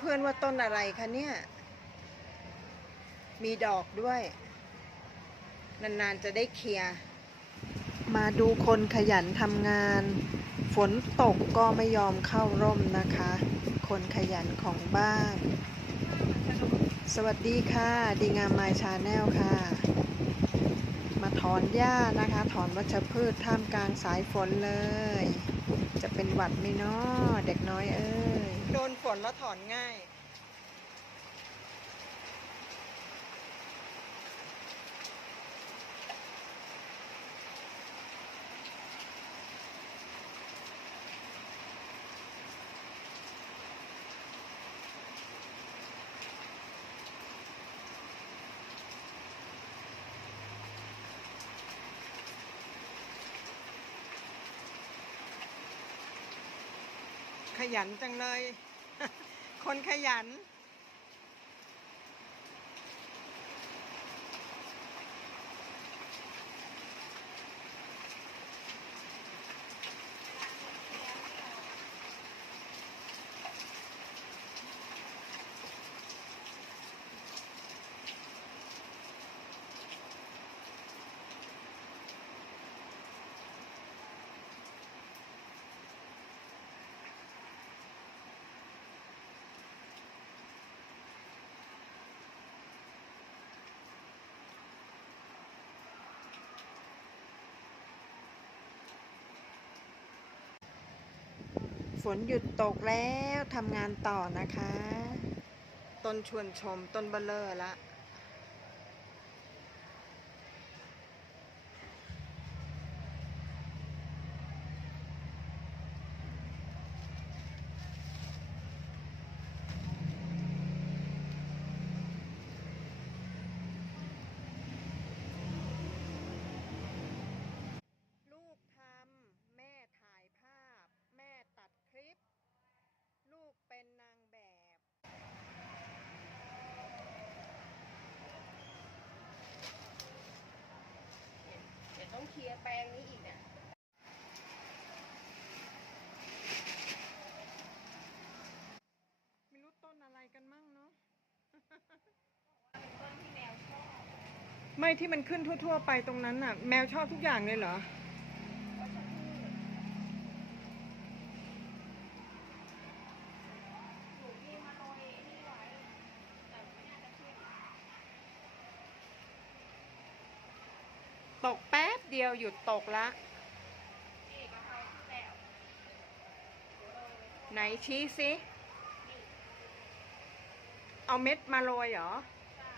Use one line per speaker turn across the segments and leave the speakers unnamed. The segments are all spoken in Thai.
เพื่อนๆว่าต้นอะไรคะเนี่ย มีดอกด้วย นานๆจะได้เคลียร์มาดูคนขยันทำงาน ฝนตกก็ไม่ยอมเข้าร่มนะคะ คนขยันของบ้าน สวัสดีค่ะ ดีงามไมชาแนลค่ะ มาถอนหญ้านะคะ ถอนวัชพืชท่ามกลางสายฝนเลย จะเป็นหวัดไหมเนาะเด็กน้อยเอ้ย นฝนแล้วถอนง่าย ขยันจังเลย คนขยัน นหยุดตกแล้วทำงานต่อนะคะ ต้นชวนชมต้นเบลเลอร์ละ ลูกทำแม่ถ่ายภาพ แม่ตัดคลิป ลูกเป็นนางแบบ
เดี๋ยวต้องเค ลียร์แปลงนี้อีกเนี่ย
ไม่รู้ต้นอะไรกันมั่งเนาะ
เป็นต้นที่แมวชอบ
ไม่ที่มันขึ้นทั่ว ๆ ไปตรงนั้นน่ะ แมวชอบทุกอย่างเลยเหรอ
วัชพืชหนูมีมาโรยไอ้นี่ไว้แต่ไม่น่าจะขึ้น
ตกแป๊บ เดียวหยุดตกละ
ไห
นชี้
ซิ
เอาเม็ดมาโรยเหรอ
ใช่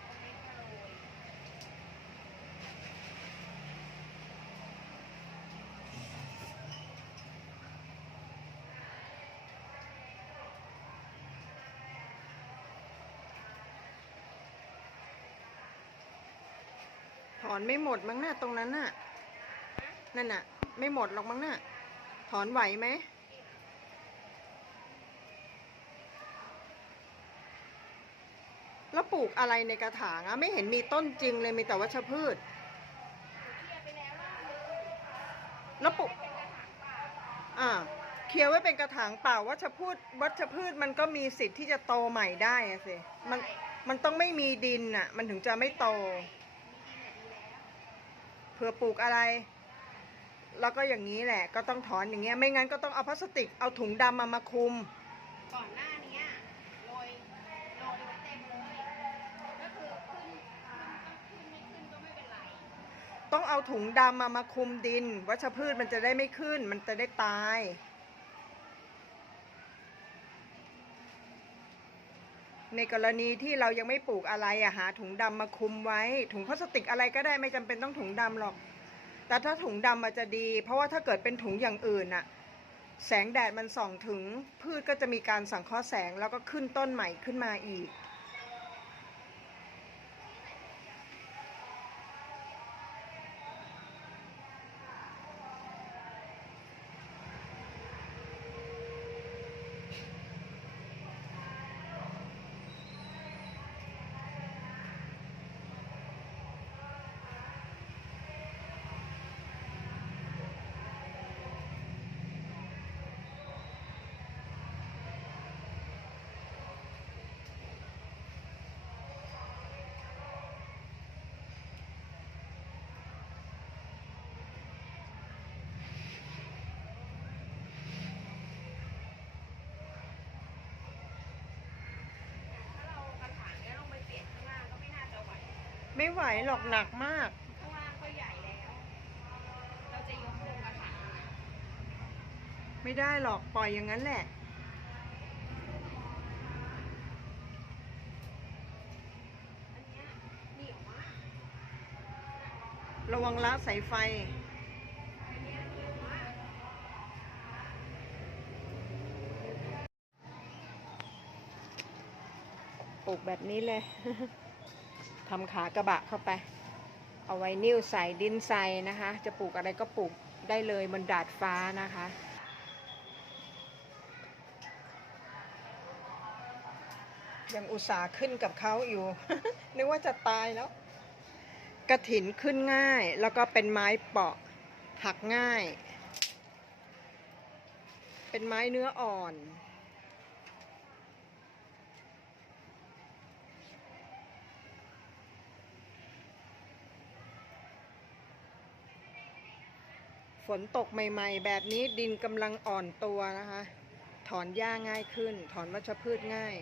เอาเม็ดมาโรย
ถ อนไม่หมดมั้งน่ะตรงนั้นน่ะ นั่นน่ะ ไม่หมดหรอกมั้งน่ะ ถอนไหวไหมแล้วปลูกอะไรในกระถางอะไม่เห็นมีต้นจริงเลยมีแต่วัชพืช
นูเคลียร์ไปแล้ว
ปลูกอ่าเคลียร์ไว้เป็นกระถางเปล่าวัชพืชวัชพืชมันก็มีสิทธิ์ที่จะโตใหม่ได้อะสิมันมันต้องไม่มีดินอะมันถึงจะไม่โต
มีดินเนี่ยดีแล้ว
เผื่อปลูกอะไร แล้วก็อย่างนี้แหละ ก็ต้องถอนอย่างเงี้ย ไม่งั้นก็ต้องเอาพลาสติก เอาถุงดำมามาคลุม
ก่อนหน้านี้โรยโรยไว้เต็มเลย ก็คือขึ้นขึ้นต้องขึ้นไม่ขึ้นก็ไม่เป็นไร
ต้องเอาถุงดำมามาคลุมดิน วัชพืชมันจะได้ไม่ขึ้น มันจะได้ตาย ในกรณีที่เรายังไม่ปลูกอะไรอะหาถุงดำมาคุมไว้ ถุงพลาสติกอะไรก็ได้ไม่จำเป็นต้องถุงดำหรอก แต่ถ้าถุงดำมันจะดี เพราะว่าถ้าเกิดเป็นถุงอย่างอื่นอะแสงแดดมันส่องถึงพืชก็จะมีการสังเคราะห์แสงแล้วก็ขึ้นต้นใหม่ขึ้นมาอีก ไม่ไหวหรอกหนักมาก
ข้างล่างก็ใหญ่แล้ว เราจะยกลงกระถางอะ
ไม่ได้หรอกปล่อยอย่างนั้นแหละ
อันเนี้ยเหนียวมาก
ระวังละสายไฟ
อันเนี้ยเหนียวมาก
ปลูกแบบนี้เลย ทำขากระบะเข้าไป เอาไว้นิ้วใส่ดินใส่นะคะ จะปลูกอะไรก็ปลูกได้เลยบนดาดฟ้านะคะยังอุตส่าห์ขึ้นกับเขาอยู่ นึกว่าจะตายแล้ว กระถินขึ้นง่าย แล้วก็เป็นไม้เปาะ หักง่าย เป็นไม้เนื้ออ่อน นตกใหม่ ๆ แบบนี้ดินกำลังอ่อนตัวนะคะ ถอนหญ้าง่ายขึ้น ถอนวัชพืชง่าย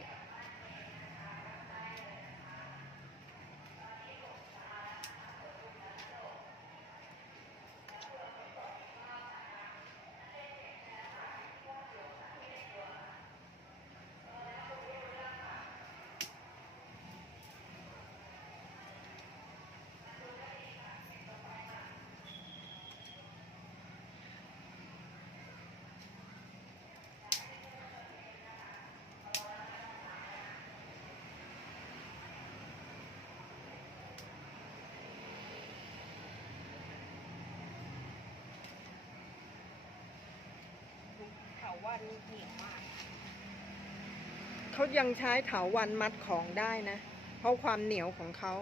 วันเหนียวมาก
เขายังใช้เถาวันมัดของได้นะ เพราะความเหนียวของเขา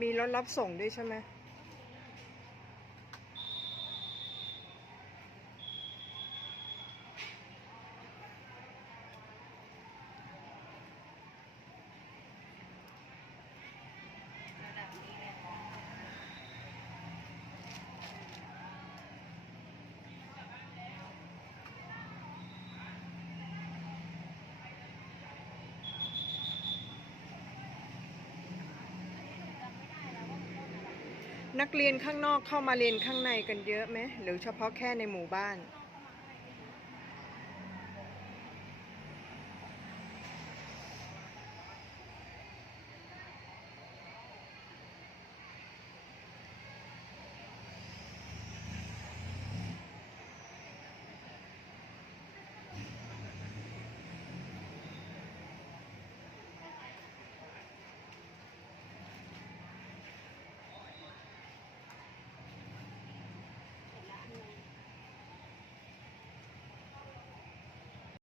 มีรถรับส่งด้วยใช่ไหม
นั
กเรียนข้างนอกเข้ามาเรียนข้างในกันเยอะไหมหรือเฉพาะแค่ในหมู่บ้าน